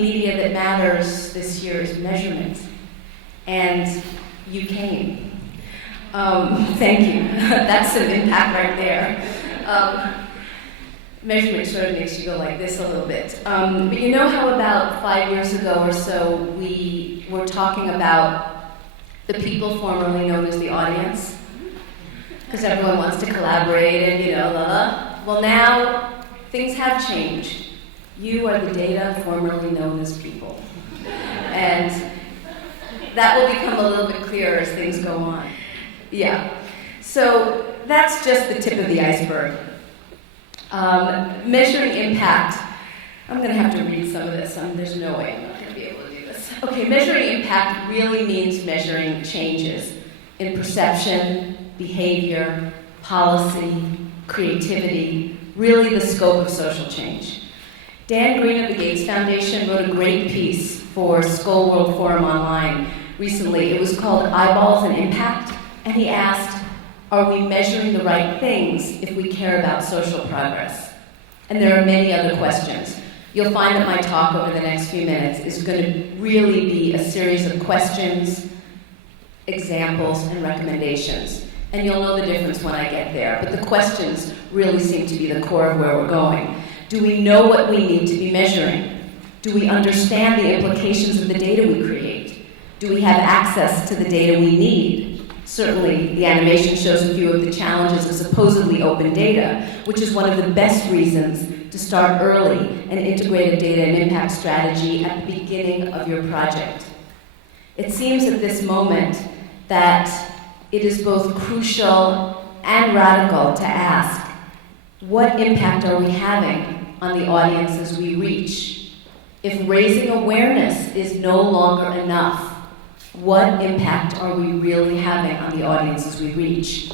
media that matters this year is measurement. And you came. Thank you. That's some impact right there. Measurement sort of makes you go like this a little bit. But you know how about 5 years ago or so, we were talking about the people formerly known as the audience? Because everyone wants to collaborate and, Well, now things have changed. You are the data formerly known as people. And that will become a little bit clearer as things go on. Yeah. So that's just the tip of the iceberg. Measuring impact. I'm going to have to read some of this. There's no way I'm not going to be able to do this. Okay, measuring impact really means measuring changes in perception, behavior, policy, creativity, really the scope of social change. Dan Green of the Gates Foundation wrote a great piece for Skull World Forum Online recently. It was called Eyeballs and Impact, and he asked, are we measuring the right things if we care about social progress? And there are many other questions. You'll find that my talk over the next few minutes is going to really be a series of questions, examples, and recommendations. And you'll know the difference when I get there. But the questions really seem to be the core of where we're going. Do we know what we need to be measuring? Do we understand the implications of the data we create? Do we have access to the data we need? Certainly, the animation shows a few of the challenges of supposedly open data, which is one of the best reasons to start early an integrated data and impact strategy at the beginning of your project. It seems at this moment that it is both crucial and radical to ask, what impact are we having on the audiences we reach? If raising awareness is no longer enough, what impact are we really having on the audiences we reach?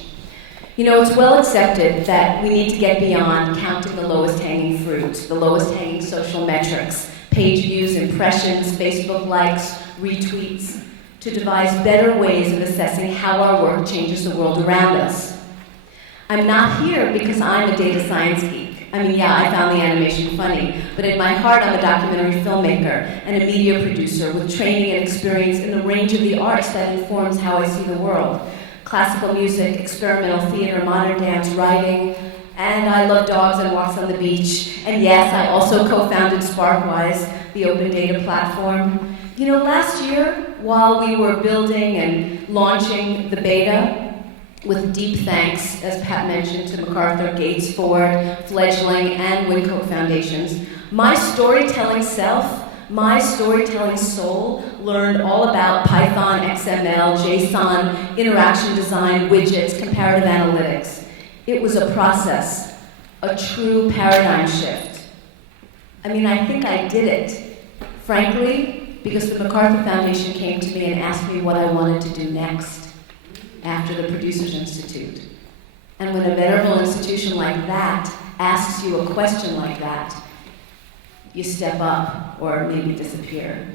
It's well accepted that we need to get beyond counting the lowest hanging fruit, the lowest hanging social metrics, page views, impressions, Facebook likes, retweets, to devise better ways of assessing how our work changes the world around us. I'm not here because I'm a data science geek. I found the animation funny, but in my heart I'm a documentary filmmaker and a media producer with training and experience in the range of the arts that informs how I see the world. Classical music, experimental theater, modern dance, writing, and I love dogs and walks on the beach. And yes, I also co-founded Sparkwise, the open data platform. Last year, while we were building and launching the beta, with deep thanks, as Pat mentioned, to MacArthur, Gates, Ford, Fledgling, and Wincote Foundations, my storytelling self, my storytelling soul learned all about Python, XML, JSON, interaction design, widgets, comparative analytics. It was a process, a true paradigm shift. I think I did it, frankly, because the MacArthur Foundation came to me and asked me what I wanted to do next after the Producers Institute. And when a venerable institution like that asks you a question like that, you step up or maybe disappear.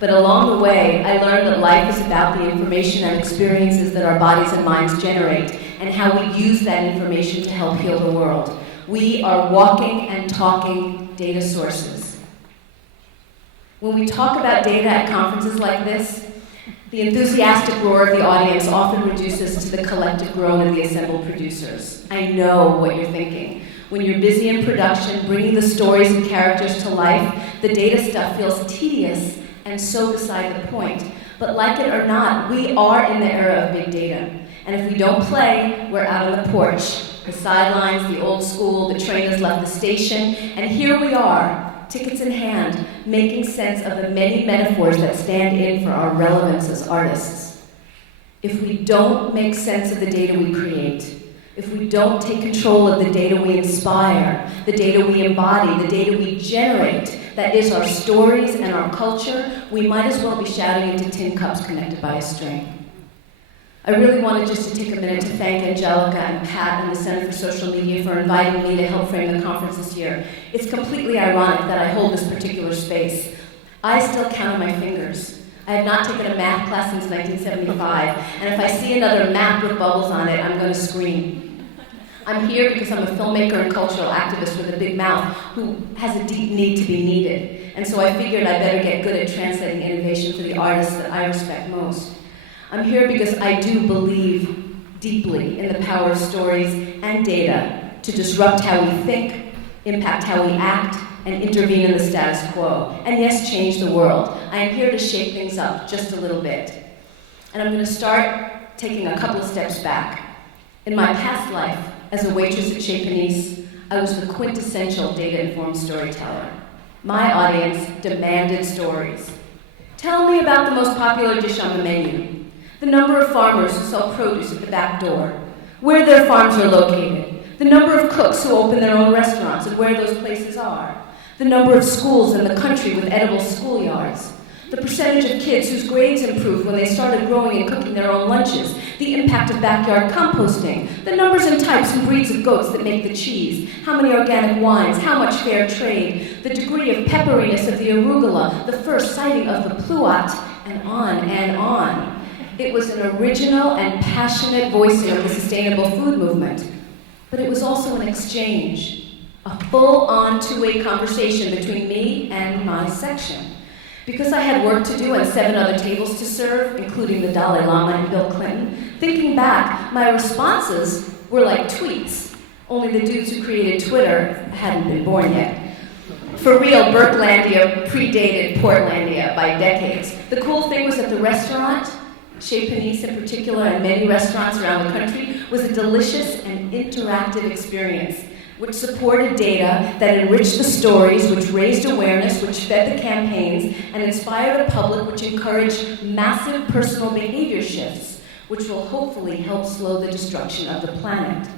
But along the way, I learned that life is about the information and experiences that our bodies and minds generate and how we use that information to help heal the world. We are walking and talking data sources. When we talk about data at conferences like this, the enthusiastic roar of the audience often reduces to the collective groan of the assembled producers. I know what you're thinking. When you're busy in production, bringing the stories and characters to life, the data stuff feels tedious and so beside the point. But like it or not, we are in the era of big data. And if we don't play, we're out on the porch. The sidelines, the old school, the train has left the station, and here we are, tickets in hand, making sense of the many metaphors that stand in for our relevance as artists. If we don't make sense of the data we create, if we don't take control of the data we inspire, the data we embody, the data we generate, that is our stories and our culture, we might as well be shouting into tin cups connected by a string. I really wanted just to take a minute to thank Angelica and Pat and the Center for Social Media for inviting me to help frame the conference this year. It's completely ironic that I hold this particular space. I still count on my fingers. I have not taken a math class since 1975, and if I see another map with bubbles on it, I'm going to scream. I'm here because I'm a filmmaker and cultural activist with a big mouth who has a deep need to be needed. And so I figured I better get good at translating innovation for the artists that I respect most. I'm here because I do believe deeply in the power of stories and data to disrupt how we think, impact how we act, and intervene in the status quo. And yes, change the world. I am here to shake things up just a little bit. And I'm going to start taking a couple of steps back. In my past life, as a waitress at Chez Panisse, I was the quintessential data-informed storyteller. My audience demanded stories. Tell me about the most popular dish on the menu, the number of farmers who sell produce at the back door, where their farms are located, the number of cooks who open their own restaurants and where those places are, the number of schools in the country with edible schoolyards, the percentage of kids whose grades improved when they started growing and cooking their own lunches, the impact of backyard composting, the numbers and types and breeds of goats that make the cheese, how many organic wines, how much fair trade, the degree of pepperiness of the arugula, the first sighting of the pluot, and on and on. It was an original and passionate voicing of the sustainable food movement. But it was also an exchange, a full-on two-way conversation between me and my section. Because I had work to do and 7 other tables to serve, including the Dalai Lama and Bill Clinton, thinking back, my responses were like tweets. Only the dudes who created Twitter hadn't been born yet. For real, Berklandia predated Portlandia by decades. The cool thing was that the restaurant, Chez Panisse in particular, and many restaurants around the country, was a delicious and interactive experience, which supported data that enriched the stories, which raised awareness, which fed the campaigns, and inspired a public which encouraged massive personal behavior shifts, which will hopefully help slow the destruction of the planet.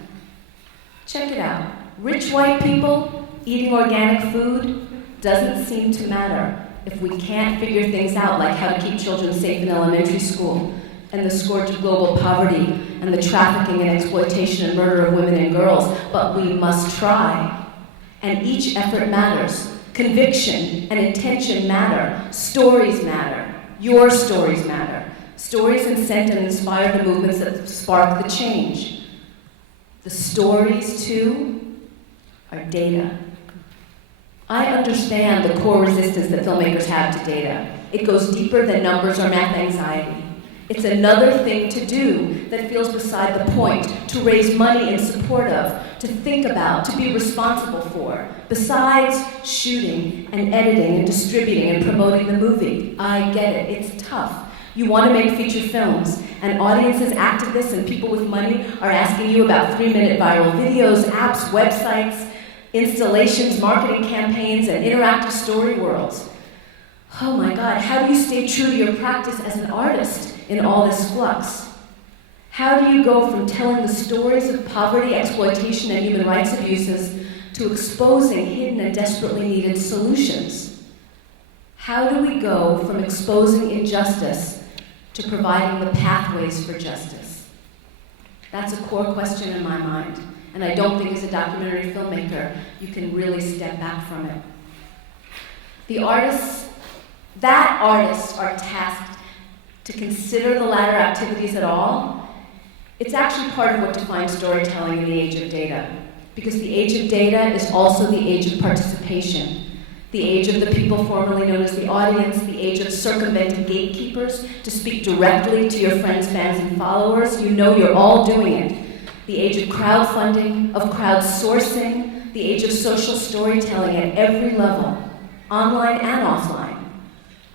Check it out. Rich white people eating organic food doesn't seem to matter if we can't figure things out, like how to keep children safe in elementary school, and the scourge of global poverty, and the trafficking and exploitation and murder of women and girls, but we must try. And each effort matters. Conviction and intention matter. Stories matter. Your stories matter. Stories incent and inspire the movements that spark the change. The stories, too, are data. I understand the core resistance that filmmakers have to data. It goes deeper than numbers or math anxiety. It's another thing to do that feels beside the point, to raise money in support of, to think about, to be responsible for, besides shooting and editing and distributing and promoting the movie. I get it, it's tough. You want to make feature films, and audiences, activists, and people with money are asking you about 3-minute viral videos, apps, websites, installations, marketing campaigns, and interactive story worlds. Oh my God, how do you stay true to your practice as an artist in all this flux? How do you go from telling the stories of poverty, exploitation, and human rights abuses to exposing hidden and desperately needed solutions? How do we go from exposing injustice to providing the pathways for justice? That's a core question in my mind, and I don't think as a documentary filmmaker you can really step back from it. Artists are tasked to consider the latter activities at all. It's actually part of what defines storytelling in the age of data, because the age of data is also the age of participation, the age of the people formerly known as the audience, the age of circumventing gatekeepers to speak directly to your friends, fans, and followers. You know you're all doing it. The age of crowdfunding, of crowdsourcing, the age of social storytelling at every level, online and offline.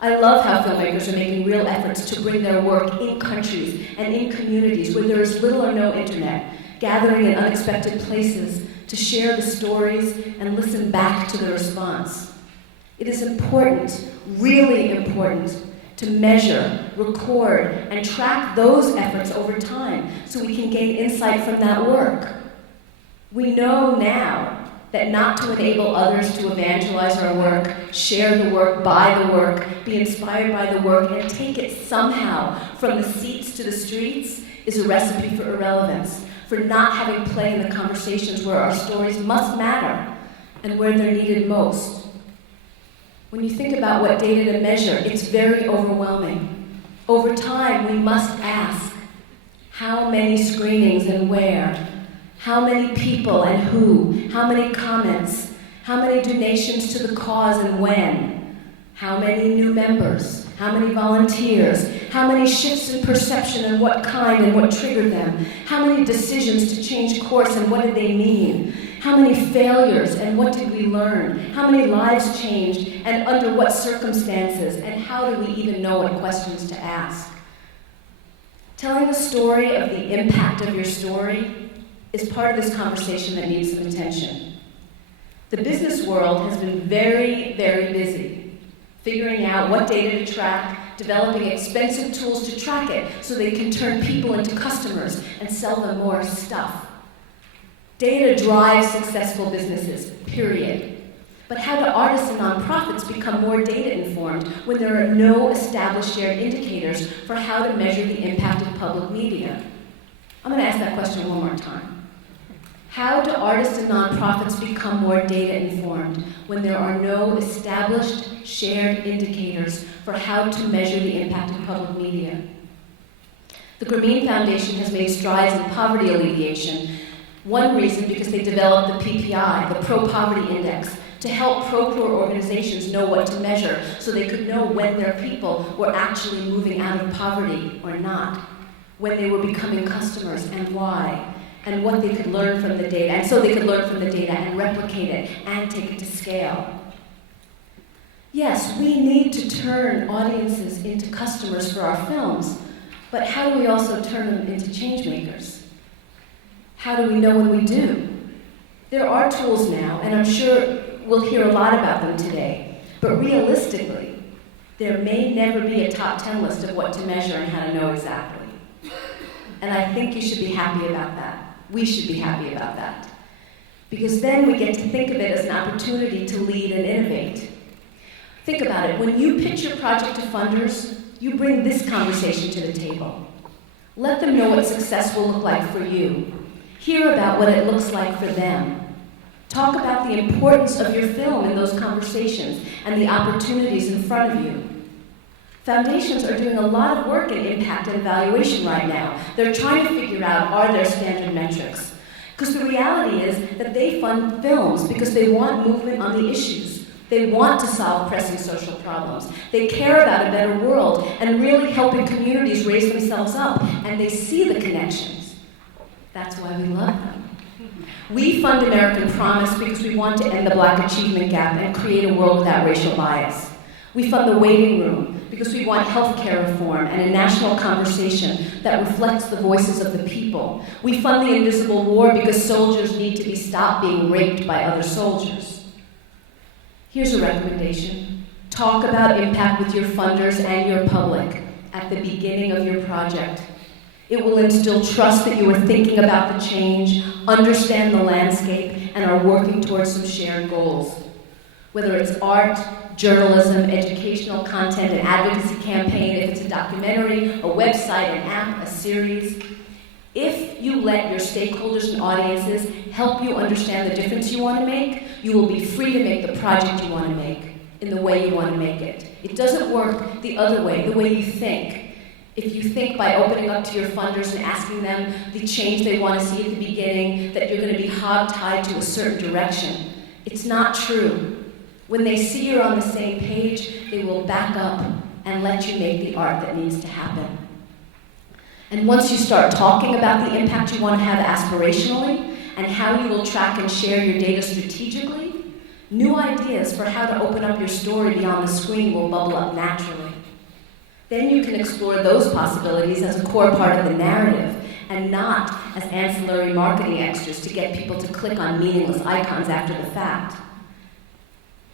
I love how filmmakers are making real efforts to bring their work in countries and in communities where there is little or no internet, gathering in unexpected places to share the stories and listen back to the response. It is important, really important, to measure, record, and track those efforts over time so we can gain insight from that work. We know now that not to enable others to evangelize our work, share the work, buy the work, be inspired by the work, and take it somehow from the seats to the streets is a recipe for irrelevance, for not having play in the conversations where our stories must matter and where they're needed most. When you think about what data to measure, it's very overwhelming. Over time, we must ask, how many screenings and where? How many people and who? How many comments? How many donations to the cause and when? How many new members? How many volunteers? How many shifts in perception and what kind and what triggered them? How many decisions to change course and what did they mean? How many failures and what did we learn? How many lives changed and under what circumstances? And how do we even know what questions to ask? Telling the story of the impact of your story is part of this conversation that needs some attention. The business world has been very, very busy figuring out what data to track, developing expensive tools to track it so they can turn people into customers and sell them more stuff. Data drives successful businesses, period. But how do artists and nonprofits become more data-informed when there are no established shared indicators for how to measure the impact of public media? I'm going to ask that question one more time. How do artists and nonprofits become more data-informed when there are no established shared indicators for how to measure the impact of public media? The Grameen Foundation has made strides in poverty alleviation. One reason because they developed the PPI, the Pro-Poverty Index, to help pro-poor organizations know what to measure so they could know when their people were actually moving out of poverty or not, when they were becoming customers and why, and what they could learn from the data, and so they could learn from the data and replicate it and take it to scale. Yes, we need to turn audiences into customers for our films, but how do we also turn them into change makers? How do we know when we do? There are tools now, and I'm sure we'll hear a lot about them today, but realistically, there may never be a top 10 list of what to measure and how to know exactly. And I think you should be happy about that. We should be happy about that. Because then we get to think of it as an opportunity to lead and innovate. Think about it. When you pitch your project to funders, you bring this conversation to the table. Let them know what success will look like for you. Hear about what it looks like for them. Talk about the importance of your film in those conversations and the opportunities in front of you. Foundations are doing a lot of work in impact and evaluation right now. They're trying to figure out, are there standard metrics? Because the reality is that they fund films because they want movement on the issues. They want to solve pressing social problems. They care about a better world and really helping communities raise themselves up, and they see the connections. That's why we love them. We fund American Promise because we want to end the Black achievement gap and create a world without racial bias. We fund the Waiting Room because we want healthcare reform and a national conversation that reflects the voices of the people. We fund the Invisible War because soldiers need to be stopped being raped by other soldiers. Here's a recommendation. Talk about impact with your funders and your public at the beginning of your project. It will instill trust that you are thinking about the change, understand the landscape, and are working towards some shared goals. Whether it's art, journalism, educational content, an advocacy campaign, if it's a documentary, a website, an app, a series. If you let your stakeholders and audiences help you understand the difference you want to make, you will be free to make the project you want to make in the way you want to make it. It doesn't work the other way, the way you think. If you think by opening up to your funders and asking them the change they want to see at the beginning, that you're going to be hog-tied to a certain direction, it's not true. When they see you're on the same page, they will back up and let you make the art that needs to happen. And once you start talking about the impact you want to have aspirationally and how you will track and share your data strategically, new ideas for how to open up your story beyond the screen will bubble up naturally. Then you can explore those possibilities as a core part of the narrative and not as ancillary marketing extras to get people to click on meaningless icons after the fact.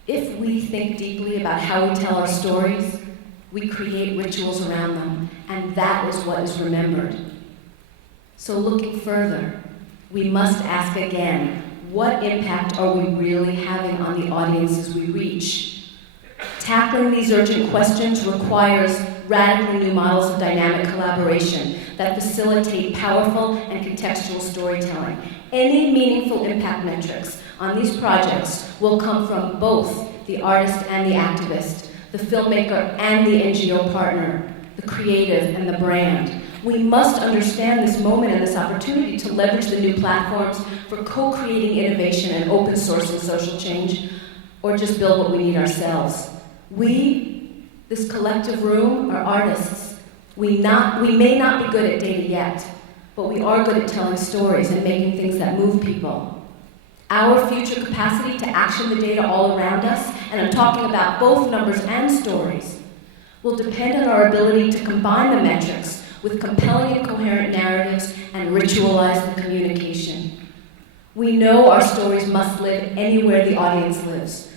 If we think deeply about how we tell our stories, we create rituals around them, and that is what is remembered. So looking further, we must ask again, what impact are we really having on the audiences we reach? Tackling these urgent questions requires radically new models of dynamic collaboration that facilitate powerful and contextual storytelling. Any meaningful impact metrics on these projects will come from both the artist and the activist, the filmmaker and the NGO partner, the creative and the brand. We must understand this moment and this opportunity to leverage the new platforms for co-creating innovation and open sourcing social change, or just build what we need ourselves. We, this collective room, are artists. We may not be good at data yet, but we are good at telling stories and making things that move people. Our future capacity to action the data all around us, and I'm talking about both numbers and stories, will depend on our ability to combine the metrics with compelling and coherent narratives and ritualize the communication. We know our stories must live anywhere the audience lives.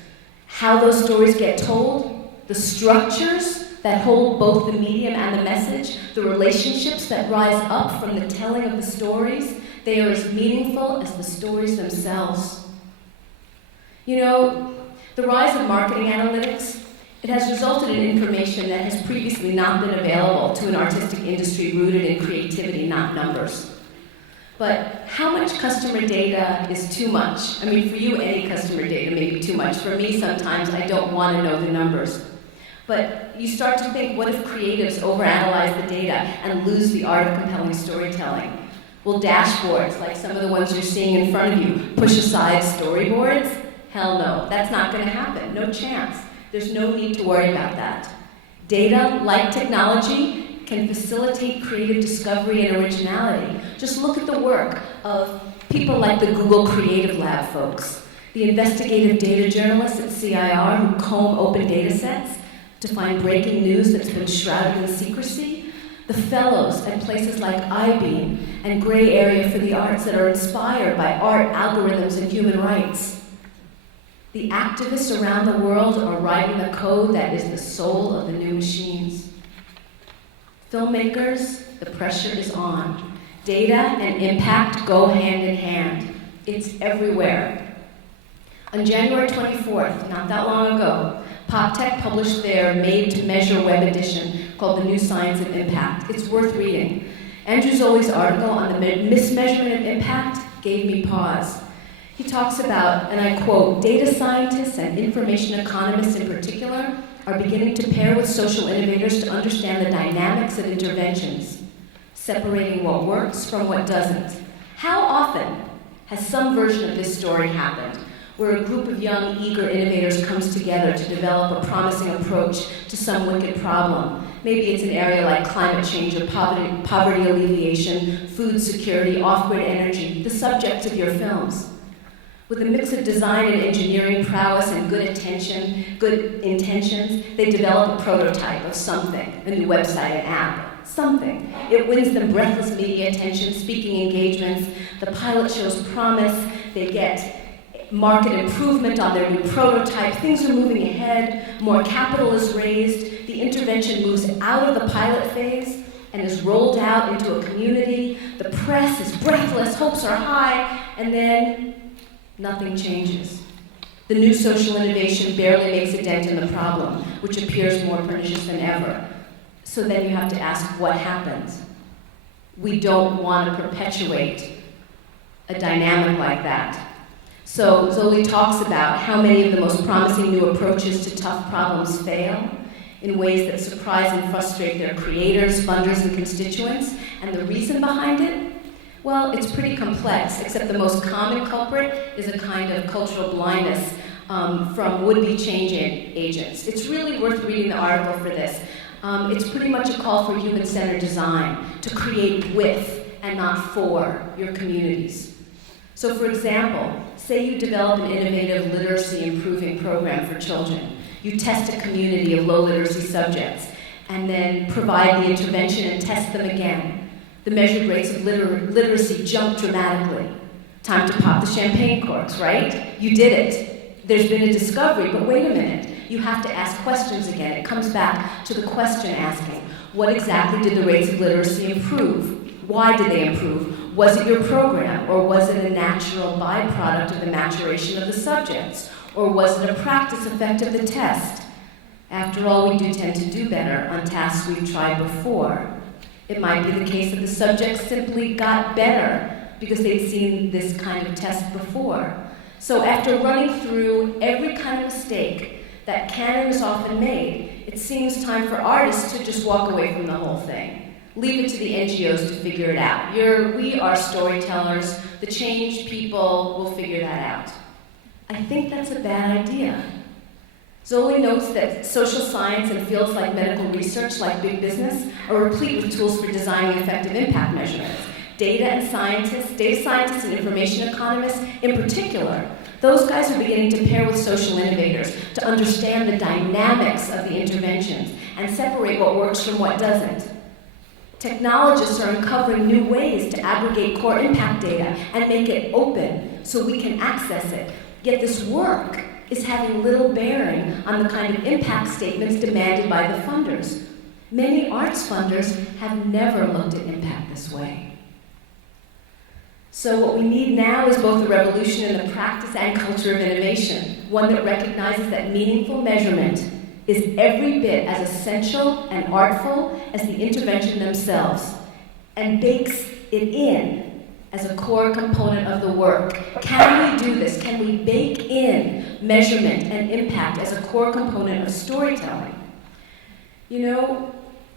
How those stories get told, the structures that hold both the medium and the message, the relationships that rise up from the telling of the stories, they are as meaningful as the stories themselves. You know, the rise of marketing analytics, it has resulted in information that has previously not been available to an artistic industry rooted in creativity, not numbers. But how much customer data is too much? I mean, for you, any customer data may be too much. For me, sometimes I don't want to know the numbers. But you start to think, what if creatives overanalyze the data and lose the art of compelling storytelling? Will dashboards, like some of the ones you're seeing in front of you, push aside storyboards? Hell no, that's not going to happen, no chance. There's no need to worry about that. Data, like technology, can facilitate creative discovery and originality. Just look at the work of people like the Google Creative Lab folks, the investigative data journalists at CIR who comb open data sets to find breaking news that's been shrouded in secrecy, the fellows at places like iBeam and Gray Area for the Arts that are inspired by art, algorithms, and human rights. The activists around the world are writing the code that is the soul of the new machines. Filmmakers, the pressure is on. Data and impact go hand in hand. It's everywhere. On January 24th, not that long ago, PopTech published their made-to-measure web edition called The New Science of Impact. It's worth reading. Andrew Zoli's article on the mismeasurement of impact gave me pause. He talks about, and I quote, data scientists and information economists in particular are beginning to pair with social innovators to understand the dynamics of interventions, separating what works from what doesn't. How often has some version of this story happened, where a group of young, eager innovators comes together to develop a promising approach to some wicked problem? Maybe it's an area like climate change or poverty alleviation, food security, off-grid energy, the subjects of your films. With a mix of design and engineering prowess and good intentions, they develop a prototype of something, a new website, an app, something. It wins them breathless media attention, speaking engagements. The pilot shows promise. They get market improvement on their new prototype. Things are moving ahead. More capital is raised. The intervention moves out of the pilot phase and is rolled out into a community. The press is breathless, hopes are high, and then nothing changes. The new social innovation barely makes a dent in the problem, which appears more pernicious than ever. So then you have to ask, what happens? We don't want to perpetuate a dynamic like that. So Zoli talks about how many of the most promising new approaches to tough problems fail in ways that surprise and frustrate their creators, funders, and constituents. And the reason behind it? Well, it's pretty complex, except the most common culprit is a kind of cultural blindness from would-be change agents. It's really worth reading the article for this. It's pretty much a call for human-centered design, to create with and not for your communities. So for example, say you develop an innovative literacy improving program for children. You test a community of low literacy subjects and then provide the intervention and test them again. The measured rates of literacy jump dramatically. Time to pop the champagne corks, right? You did it. There's been a discovery, but wait a minute. You have to ask questions again. It comes back to the question asking. What exactly did the rates of literacy improve? Why did they improve? Was it your program, or was it a natural byproduct of the maturation of the subjects? Or was it a practice effect of the test? After all, we do tend to do better on tasks we've tried before. It might be the case that the subjects simply got better because they'd seen this kind of test before. So after running through every kind of mistake that can and is often made, it seems time for artists to just walk away from the whole thing. Leave it to the NGOs to figure it out. We are storytellers. The change people will figure that out. I think that's a bad idea. Zoli notes that social science and fields like medical research, like big business, are replete with tools for designing effective impact measurements. Data scientists and information economists in particular, those guys are beginning to pair with social innovators to understand the dynamics of the interventions and separate what works from what doesn't. Technologists are uncovering new ways to aggregate core impact data and make it open so we can access it. Yet this work is having little bearing on the kind of impact statements demanded by the funders. Many arts funders have never looked at impact this way. So what we need now is both a revolution in the practice and culture of innovation, one that recognizes that meaningful measurement is every bit as essential and artful as the intervention themselves, and bakes it in as a core component of the work. Can we do this? Can we bake in measurement and impact as a core component of storytelling? You know,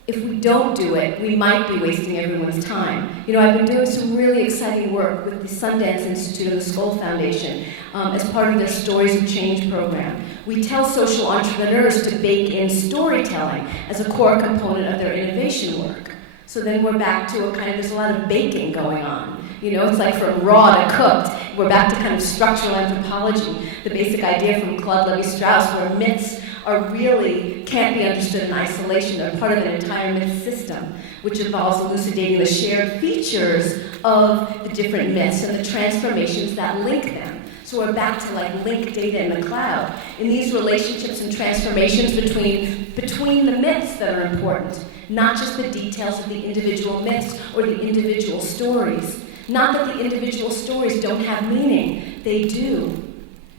if we don't do it, we might be wasting everyone's time. You know, I've been doing some really exciting work with the Sundance Institute and the Skoll Foundation as part of their Stories of Change program. We tell social entrepreneurs to bake in storytelling as a core component of their innovation work. So then we're back to there's a lot of baking going on. You know, it's like from raw to cooked. We're back to kind of structural anthropology, the basic idea from Claude Lévi-Strauss, where myths can't be understood in isolation. They're part of an entire myth system, which involves elucidating the shared features of the different myths and the transformations that link them. So we're back to link data in the cloud. In these relationships and transformations between the myths that are important, not just the details of the individual myths or the individual stories. Not that the individual stories don't have meaning, they do.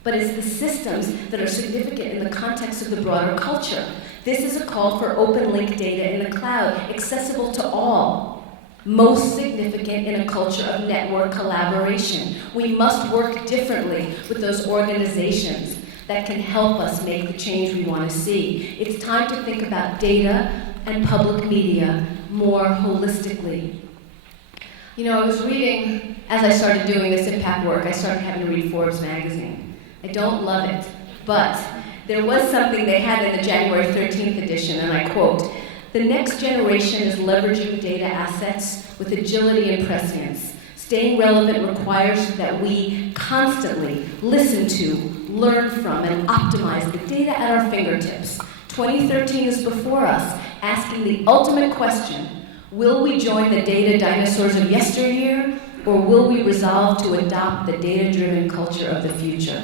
But it's the systems that are significant in the context of the broader culture. This is a call for open link data in the cloud, accessible to all. Most significant in a culture of network collaboration. We must work differently with those organizations that can help us make the change we want to see. It's time to think about data and public media more holistically. You know, I was reading, as I started doing this impact work, I started having to read Forbes magazine. I don't love it, but there was something they had in the January 13th edition, and I quote, "The next generation is leveraging data assets with agility and prescience. Staying relevant requires that we constantly listen to, learn from, and optimize the data at our fingertips. 2013 is before us, asking the ultimate question, will we join the data dinosaurs of yesteryear, or will we resolve to adopt the data-driven culture of the future?"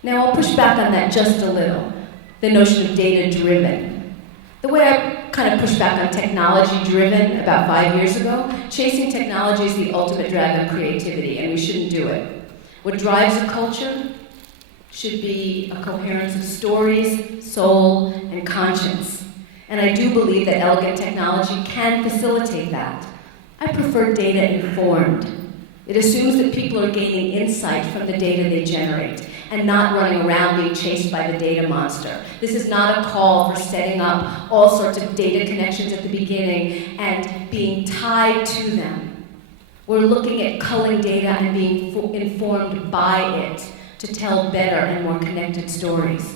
Now, I'll push back on that just a little, the notion of data-driven. The way I kind of pushed back on technology-driven about 5 years ago, chasing technology is the ultimate drag on creativity, and we shouldn't do it. What drives a culture should be a coherence of stories, soul, and conscience. And I do believe that elegant technology can facilitate that. I prefer data-informed. It assumes that people are gaining insight from the data they generate and not running around being chased by the data monster. This is not a call for setting up all sorts of data connections at the beginning and being tied to them. We're looking at culling data and being informed by it to tell better and more connected stories.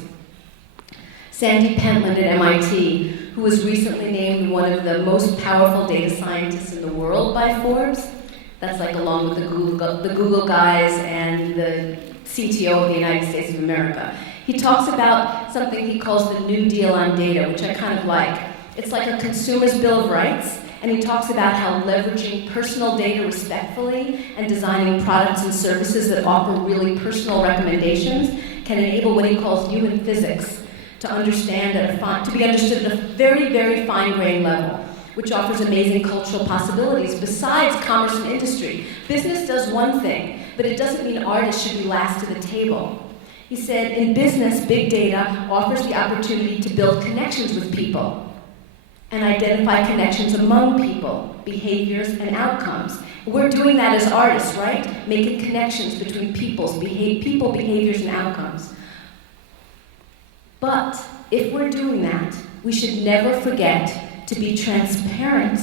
Sandy Pentland at MIT, who was recently named one of the most powerful data scientists in the world by Forbes, that's along with the Google guys and the CTO of the United States of America. He talks about something he calls the New Deal on data, which I kind of like. It's like a consumer's bill of rights, and he talks about how leveraging personal data respectfully and designing products and services that offer really personal recommendations can enable what he calls human physics to be understood at a very, very fine-grained level, which offers amazing cultural possibilities besides commerce and industry. Business does one thing, but it doesn't mean artists should be last to the table. He said, in business, big data offers the opportunity to build connections with people and identify connections among people, behaviors, and outcomes. We're doing that as artists, right? Making connections between people, behaviors, and outcomes. But if we're doing that, we should never forget to be transparent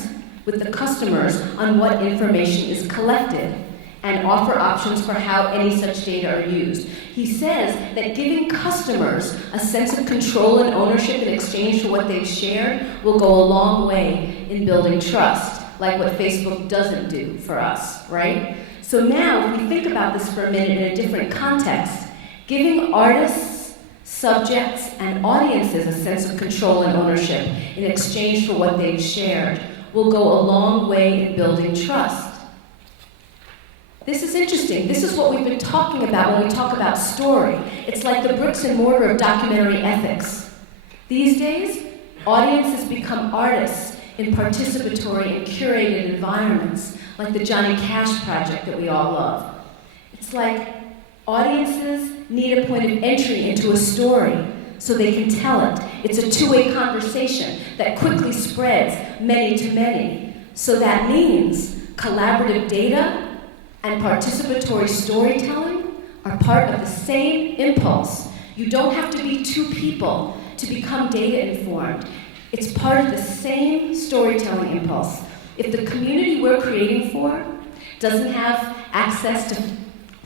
with the customers on what information is collected and offer options for how any such data are used. He says that giving customers a sense of control and ownership in exchange for what they've shared will go a long way in building trust, like what Facebook doesn't do for us, right? So now, if we think about this for a minute in a different context, giving artists, subjects, and audiences a sense of control and ownership in exchange for what they've shared will go a long way in building trust. This is interesting. This is what we've been talking about when we talk about story. It's like the bricks and mortar of documentary ethics. These days, audiences become artists in participatory and curated environments, like the Johnny Cash project that we all love. It's like audiences need a point of entry into a story so they can tell it. It's a two-way conversation that quickly spreads many to many. So that means collaborative data and participatory storytelling are part of the same impulse. You don't have to be two people to become data-informed. It's part of the same storytelling impulse. If the community we're creating for doesn't have access to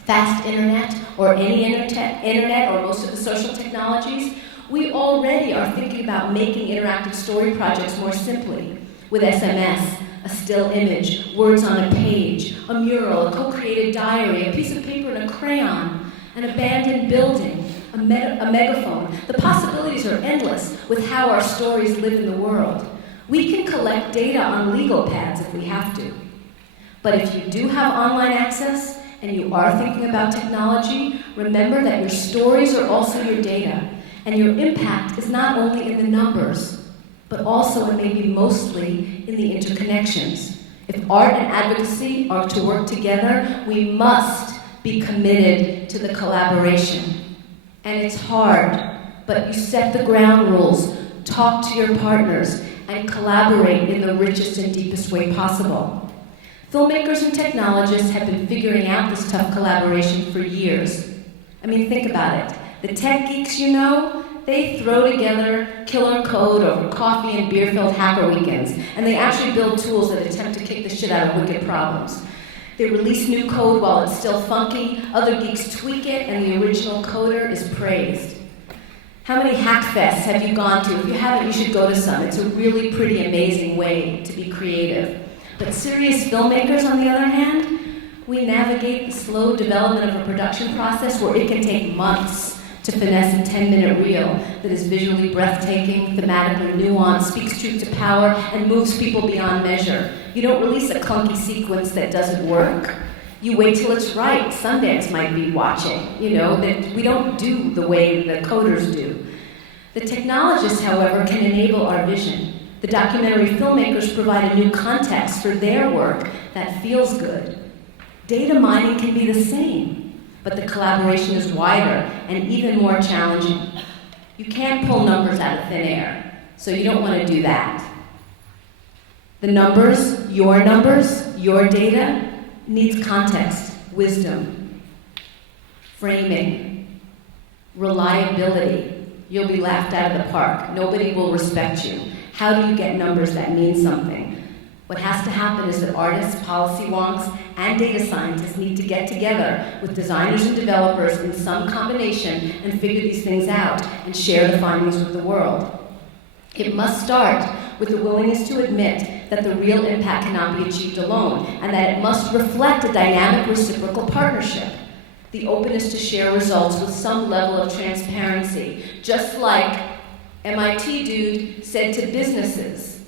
fast internet or any internet or most of the social technologies, we already are thinking about making interactive story projects more simply with SMS, a still image, words on a page, a mural, a co-created diary, a piece of paper and a crayon, an abandoned building, a megaphone. The possibilities are endless with how our stories live in the world. We can collect data on legal pads if we have to. But if you do have online access and you are thinking about technology, remember that your stories are also your data, and your impact is not only in the numbers, but also and maybe mostly in the interconnections. If art and advocacy are to work together, we must be committed to the collaboration. And it's hard, but you set the ground rules, talk to your partners, and collaborate in the richest and deepest way possible. Filmmakers and technologists have been figuring out this tough collaboration for years. I mean, think about it. The tech geeks you know, they throw together killer code over coffee and beer-filled hacker weekends, and they actually build tools that attempt to kick the shit out of wicked problems. They release new code while it's still funky, other geeks tweak it, and the original coder is praised. How many hack fests have you gone to? If you haven't, you should go to some. It's a really pretty amazing way to be creative. But serious filmmakers, on the other hand, we navigate the slow development of a production process where it can take months to finesse a 10-minute reel that is visually breathtaking, thematically nuanced, speaks truth to power, and moves people beyond measure. You don't release a clunky sequence that doesn't work. You wait till it's right. Sundance might be watching, that we don't do the way the coders do. The technologists, however, can enable our vision. The documentary filmmakers provide a new context for their work that feels good. Data mining can be the same, but the collaboration is wider and even more challenging. You can't pull numbers out of thin air, so you don't want to do that. The numbers, your data, needs context, wisdom, framing, reliability. You'll be laughed out of the park. Nobody will respect you. How do you get numbers that mean something? What has to happen is that artists, policy wonks, and data scientists need to get together with designers and developers in some combination and figure these things out and share the findings with the world. It must start with the willingness to admit that the real impact cannot be achieved alone, and that it must reflect a dynamic reciprocal partnership. The openness to share results with some level of transparency, just like MIT dude said to businesses,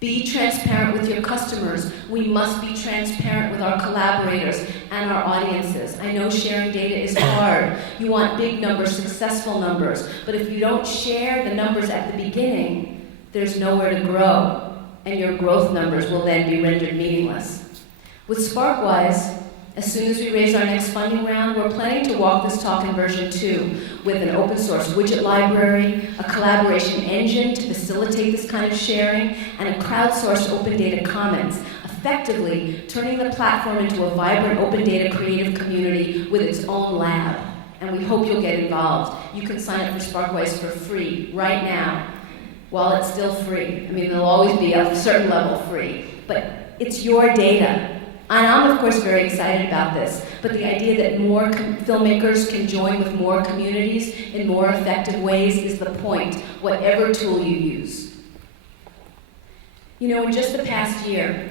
be transparent with your customers. We must be transparent with our collaborators and our audiences. I know sharing data is hard. You want big numbers, successful numbers. But if you don't share the numbers at the beginning, there's nowhere to grow. And your growth numbers will then be rendered meaningless. With SparkWise, as soon as we raise our next funding round, we're planning to walk this talk in version 2 with an open source widget library, a collaboration engine to facilitate this kind of sharing, and a crowdsourced open data commons, effectively turning the platform into a vibrant open data creative community with its own lab. And we hope you'll get involved. You can sign up for SparkWise for free right now. while it's still free. I mean, there'll always be a certain level free, but it's your data. And I'm, of course, very excited about this, but the idea that more filmmakers can join with more communities in more effective ways is the point, whatever tool you use. You know, in just the past year,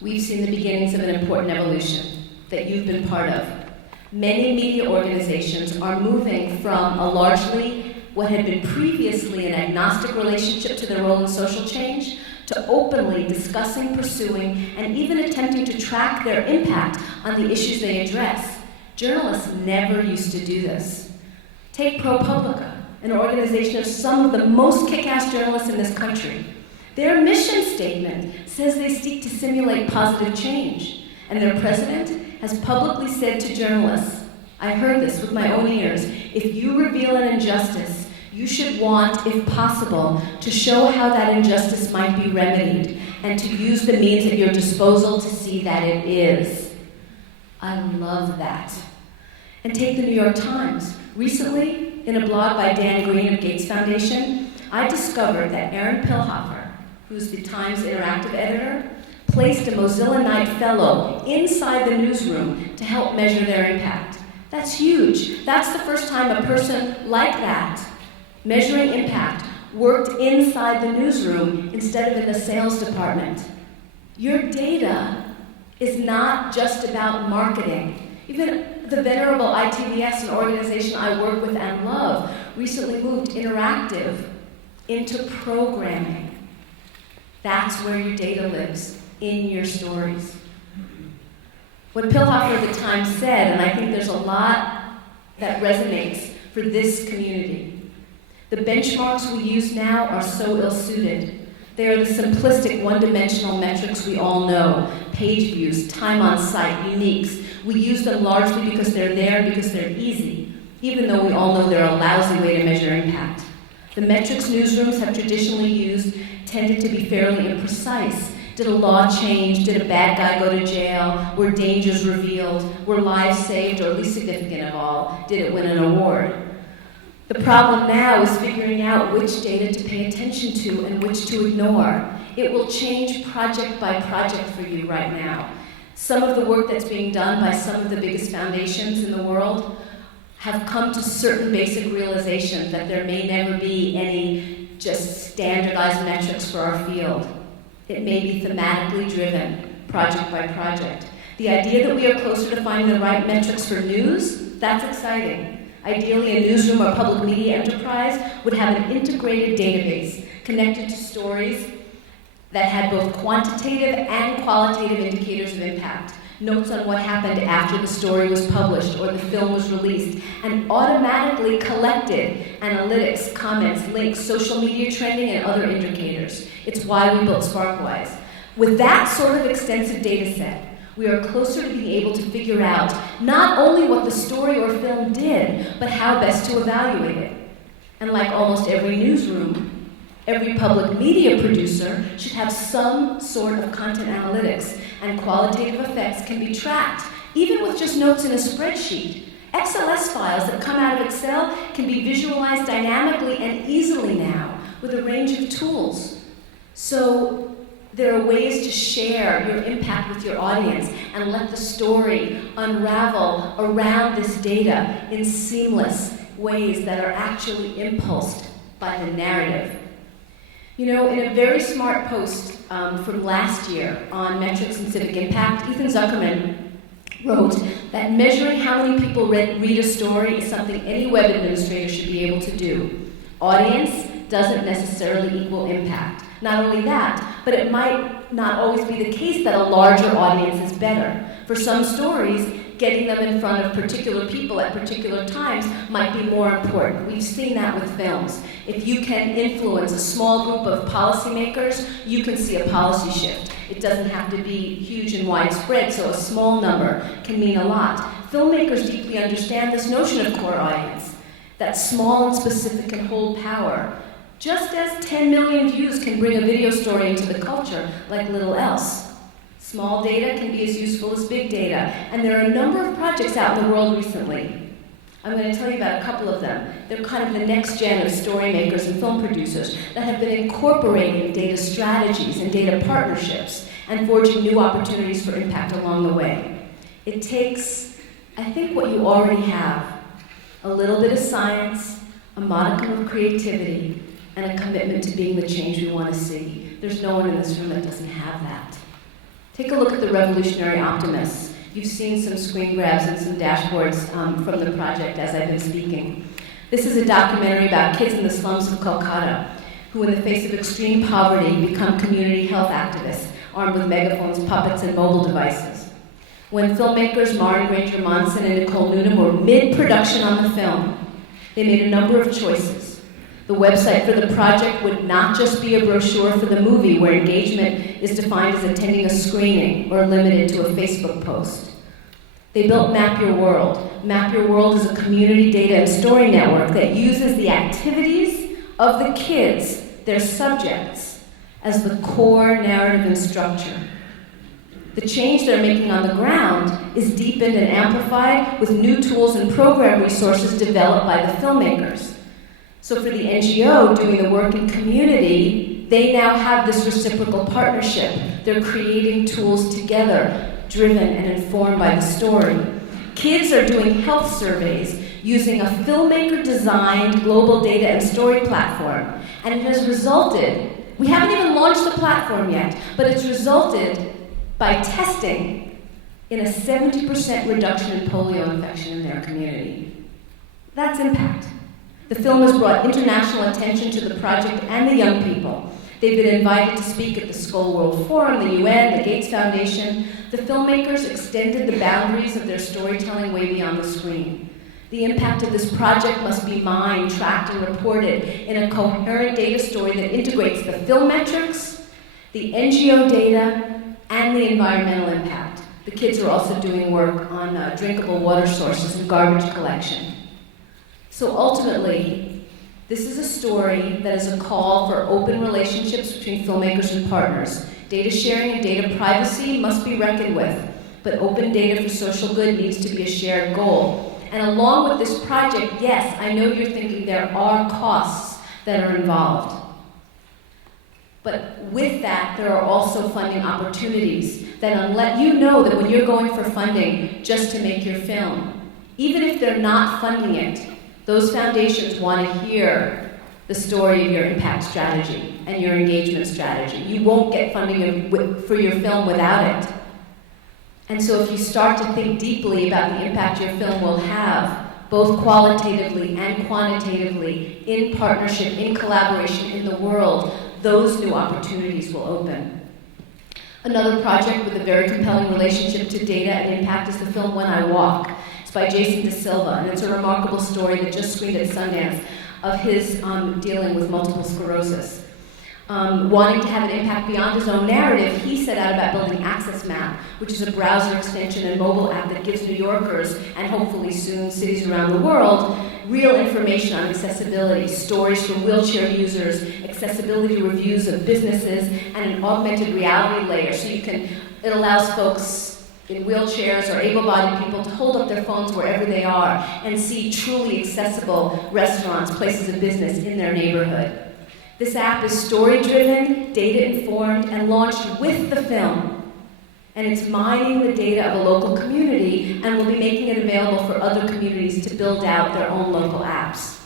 we've seen the beginnings of an important evolution that you've been part of. Many media organizations are moving from a largely what had been previously an agnostic relationship to their role in social change to openly discussing, pursuing, and even attempting to track their impact on the issues they address. Journalists never used to do this. Take ProPublica, an organization of some of the most kick-ass journalists in this country. Their mission statement says they seek to simulate positive change, and their president has publicly said to journalists, I heard this with my own ears, if you reveal an injustice, you should want, if possible, to show how that injustice might be remedied and to use the means at your disposal to see that it is. I love that. And take the New York Times. Recently, in a blog by Dan Green of Gates Foundation, I discovered that Aaron Pilhofer, who's the Times Interactive editor, placed a Mozilla Knight Fellow inside the newsroom to help measure their impact. That's huge. That's the first time a person like that, measuring impact, worked inside the newsroom instead of in the sales department. Your data is not just about marketing. Even the venerable ITVS, an organization I work with and love, recently moved interactive into programming. That's where your data lives, in your stories. What Pilhofer at the time said, and I think there's a lot that resonates for this community, the benchmarks we use now are so ill-suited. They are the simplistic, one-dimensional metrics we all know. Page views, time on site, uniques. We use them largely because they're there and because they're easy, even though we all know they're a lousy way to measure impact. The metrics newsrooms have traditionally used tended to be fairly imprecise. Did a law change? Did a bad guy go to jail? Were dangers revealed? Were lives saved? Or least significant of all, did it win an award? The problem now is figuring out which data to pay attention to and which to ignore. It will change project by project for you right now. Some of the work that's being done by some of the biggest foundations in the world have come to certain basic realizations that there may never be any just standardized metrics for our field. It may be thematically driven, project by project. The idea that we are closer to finding the right metrics for news, that's exciting. Ideally, a newsroom or public media enterprise would have an integrated database connected to stories that had both quantitative and qualitative indicators of impact, notes on what happened after the story was published or the film was released, and automatically collected analytics, comments, links, social media trending, and other indicators. It's why we built SparkWise. With that sort of extensive data set, we are closer to being able to figure out not only what the story or film did, but how best to evaluate it. And like almost every newsroom, every public media producer should have some sort of content analytics, and qualitative effects can be tracked, even with just notes in a spreadsheet. XLS files that come out of Excel can be visualized dynamically and easily now with a range of tools. So there are ways to share your impact with your audience and let the story unravel around this data in seamless ways that are actually impulsed by the narrative. You know, in a very smart post from last year on metrics and civic impact, Ethan Zuckerman wrote that measuring how many people read a story is something any web administrator should be able to do. Audience doesn't necessarily equal impact. Not only that, but it might not always be the case that a larger audience is better. For some stories, getting them in front of particular people at particular times might be more important. We've seen that with films. If you can influence a small group of policymakers, you can see a policy shift. It doesn't have to be huge and widespread, so a small number can mean a lot. Filmmakers deeply understand this notion of core audience, that small and specific can hold power. Just as 10 million views can bring a video story into the culture like little else. Small data can be as useful as big data, and there are a number of projects out in the world recently. I'm going to tell you about a couple of them. They're kind of the next gen of story makers and film producers that have been incorporating data strategies and data partnerships and forging new opportunities for impact along the way. It takes, I think, what you already have, a little bit of science, a modicum of creativity, and a commitment to being the change we want to see. There's no one in this room that doesn't have that. Take a look at the revolutionary optimists. You've seen some screen grabs and some dashboards from the project as I've been speaking. This is a documentary about kids in the slums of Kolkata who, in the face of extreme poverty, become community health activists, armed with megaphones, puppets, and mobile devices. When filmmakers Maren Granger Monson and Nicole Noonan were mid-production on the film, they made a number of choices. The website for the project would not just be a brochure for the movie where engagement is defined as attending a screening or limited to a Facebook post. They built Map Your World. Map Your World is a community data and story network that uses the activities of the kids, their subjects, as the core narrative and structure. The change they're making on the ground is deepened and amplified with new tools and program resources developed by the filmmakers. So for the NGO doing the work in community, they now have this reciprocal partnership. They're creating tools together, driven and informed by the story. Kids are doing health surveys using a filmmaker-designed global data and story platform. And it has resulted, we haven't even launched the platform yet, but it's resulted by testing in a 70% reduction in polio infection in their community. That's impact. The film has brought international attention to the project and the young people. They've been invited to speak at the Skoll World Forum, the UN, the Gates Foundation. The filmmakers extended the boundaries of their storytelling way beyond the screen. The impact of this project must be mined, tracked, and reported in a coherent data story that integrates the film metrics, the NGO data, and the environmental impact. The kids are also doing work on drinkable water sources and garbage collection. So ultimately, this is a story that is a call for open relationships between filmmakers and partners. Data sharing and data privacy must be reckoned with, but open data for social good needs to be a shared goal. And along with this project, yes, I know you're thinking there are costs that are involved. But with that, there are also funding opportunities that let you know that when you're going for funding just to make your film, even if they're not funding it, those foundations want to hear the story of your impact strategy and your engagement strategy. You won't get funding for your film without it. And so if you start to think deeply about the impact your film will have, both qualitatively and quantitatively, in partnership, in collaboration, in the world, those new opportunities will open. Another project with a very compelling relationship to data and impact is the film When I Walk. By Jason De Silva, and it's a remarkable story that just screened at Sundance of his dealing with multiple sclerosis. Wanting to have an impact beyond his own narrative, he set out about building Access Map, which is a browser extension and mobile app that gives New Yorkers, and hopefully soon cities around the world, real information on accessibility, stories from wheelchair users, accessibility reviews of businesses, and an augmented reality layer. So it allows folks in wheelchairs or able-bodied people to hold up their phones wherever they are and see truly accessible restaurants, places of business in their neighborhood. This app is story-driven, data-informed, and launched with the film. And it's mining the data of a local community and will be making it available for other communities to build out their own local apps.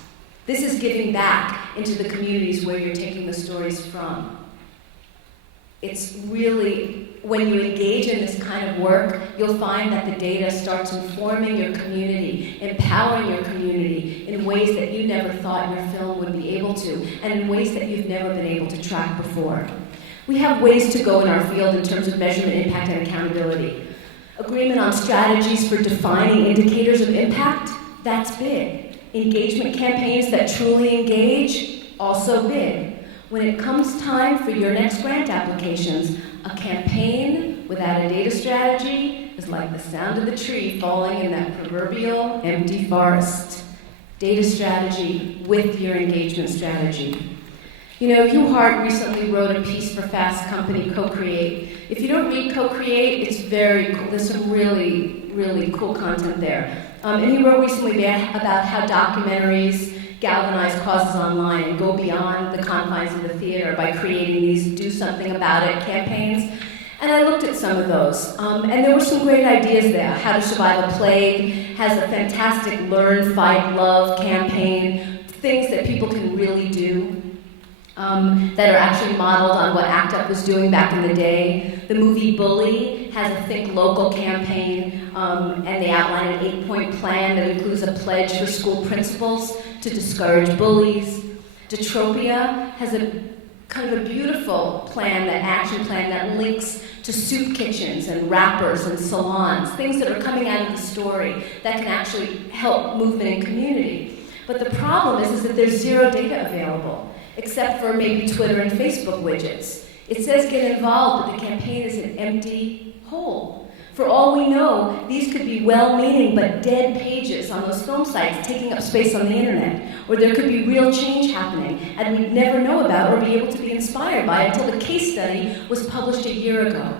This is giving back into the communities where you're taking the stories from. It's really, when you engage in this kind of work, you'll find that the data starts informing your community, empowering your community in ways that you never thought your film would be able to, and in ways that you've never been able to track before. We have ways to go in our field in terms of measurement, impact, and accountability. Agreement on strategies for defining indicators of impact, that's big. Engagement campaigns that truly engage, also big. When it comes time for your next grant applications, a campaign without a data strategy is like the sound of the tree falling in that proverbial empty forest. Data strategy with your engagement strategy. You know, Hugh Hart recently wrote a piece for Fast Company, Co-Create. If you don't read Co-Create, it's very cool. There's some really, really cool content there. And he wrote recently about how documentaries galvanize causes online and go beyond the confines of the theater by creating these do something about it campaigns. And I looked at some of those, and there were some great ideas there. How to Survive a Plague has a fantastic Learn, Fight, Love campaign, things that people can really do that are actually modeled on what ACT UP was doing back in the day. The movie Bully has a Think Local campaign, and they outline an 8-point plan that includes a pledge for school principals to discourage bullies. Detropia has a kind of a beautiful plan, that action plan that links to soup kitchens and rappers and salons, things that are coming out of the story that can actually help movement and community. But the problem is that there's zero data available, except for maybe Twitter and Facebook widgets. It says get involved, but the campaign is an empty hole. For all we know, these could be well-meaning but dead pages on those film sites taking up space on the internet, or there could be real change happening, and we'd never know about or be able to be inspired by until the case study was published a year ago.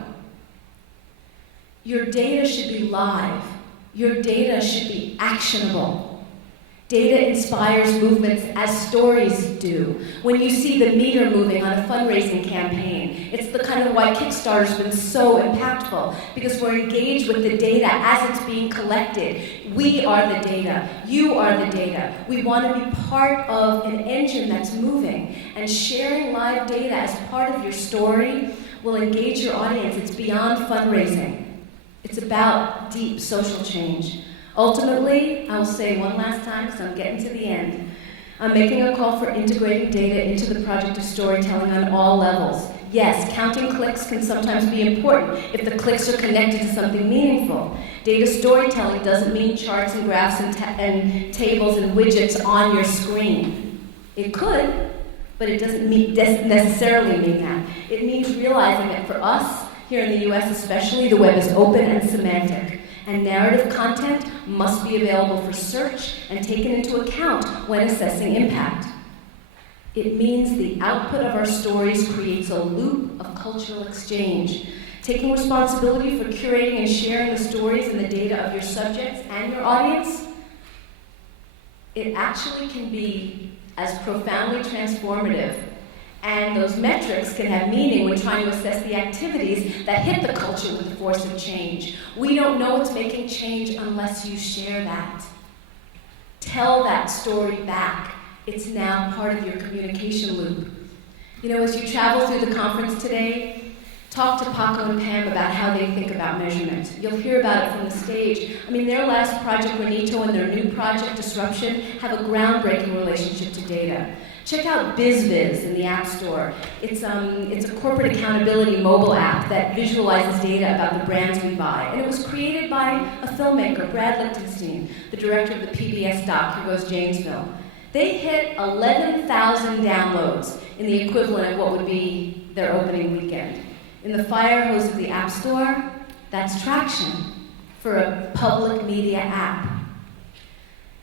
Your data should be live. Your data should be actionable. Data inspires movements as stories do. When you see the meter moving on a fundraising campaign, it's the kind of why Kickstarter's been so impactful, because we're engaged with the data as it's being collected. We are the data. You are the data. We want to be part of an engine that's moving, and sharing live data as part of your story will engage your audience. It's beyond fundraising. It's about deep social change. Ultimately, I'll say one last time because I'm getting to the end, I'm making a call for integrating data into the project of storytelling on all levels. Yes, counting clicks can sometimes be important if the clicks are connected to something meaningful. Data storytelling doesn't mean charts and graphs and tables and widgets on your screen. It could, but it doesn't necessarily mean that. It means realizing that for us, here in the US especially, the web is open and semantic. And narrative content must be available for search and taken into account when assessing impact. It means the output of our stories creates a loop of cultural exchange. Taking responsibility for curating and sharing the stories and the data of your subjects and your audience, it actually can be as profoundly transformative. And those metrics can have meaning when trying to assess the activities that hit the culture with the force of change. We don't know what's making change unless you share that. Tell that story back. It's now part of your communication loop. You know, as you travel through the conference today, talk to Paco and Pam about how they think about measurement. You'll hear about it from the stage. I mean, their last project, Juanito, and their new project, Disruption, have a groundbreaking relationship to data. Check out BizViz in the App Store. It's a corporate accountability mobile app that visualizes data about the brands we buy. And it was created by a filmmaker, Brad Lichtenstein, the director of the PBS doc, Here Goes Janesville. They hit 11,000 downloads in the equivalent of what would be their opening weekend. In the fire hose of the App Store, that's traction for a public media app.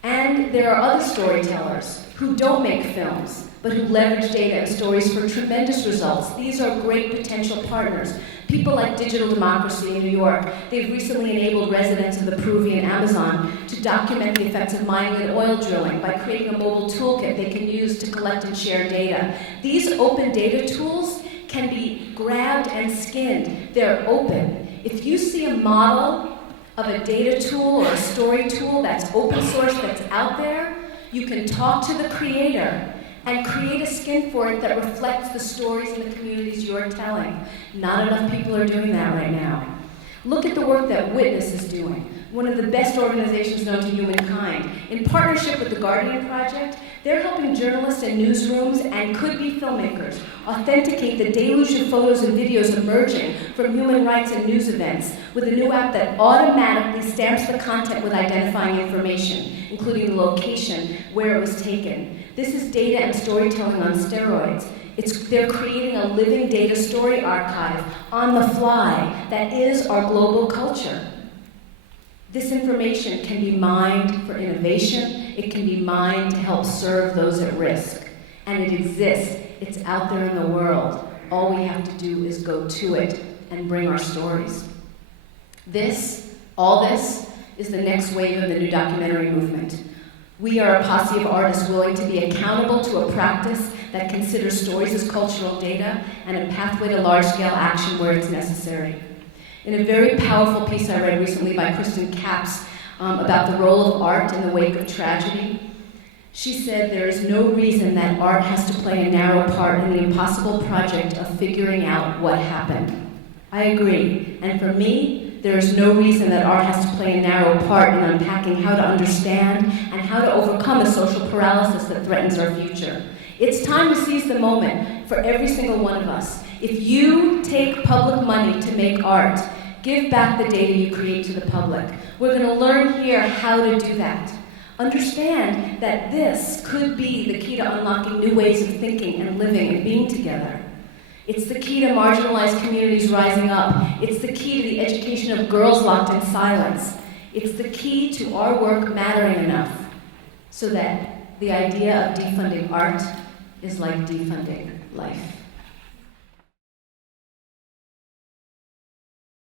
And there are other storytellers who don't make films, but who leverage data and stories for tremendous results. These are great potential partners. People like Digital Democracy in New York. They've recently enabled residents of the Peruvian Amazon to document the effects of mining and oil drilling by creating a mobile toolkit they can use to collect and share data. These open data tools can be grabbed and skinned. They're open. If you see a model of a data tool or a story tool that's open source, that's out there, you can talk to the creator and create a skin for it that reflects the stories and the communities you're telling. Not enough people are doing that right now. Look at the work that Witness is doing, one of the best organizations known to humankind. In partnership with the Guardian Project, they're helping journalists in newsrooms and could-be filmmakers authenticate the deluge of photos and videos emerging from human rights and news events with a new app that automatically stamps the content with identifying information, including the location, where it was taken. This is data and storytelling on steroids. They're creating a living data story archive on the fly that is our global culture. This information can be mined for innovation. It can be mined to help serve those at risk. And it exists. It's out there in the world. All we have to do is go to it and bring our stories. All this, is the next wave of the new documentary movement. We are a posse of artists willing to be accountable to a practice that considers stories as cultural data and a pathway to large-scale action where it's necessary. In a very powerful piece I read recently by Kristen Capps about the role of art in the wake of tragedy, she said there is no reason that art has to play a narrow part in the impossible project of figuring out what happened. I agree, and for me, there is no reason that art has to play a narrow part in unpacking how to understand and how to overcome a social paralysis that threatens our future. It's time to seize the moment for every single one of us. If you take public money to make art, give back the data you create to the public. We're going to learn here how to do that. Understand that this could be the key to unlocking new ways of thinking and living and being together. It's the key to marginalized communities rising up. It's the key to the education of girls locked in silence. It's the key to our work mattering enough so that the idea of defunding art is like defunding life.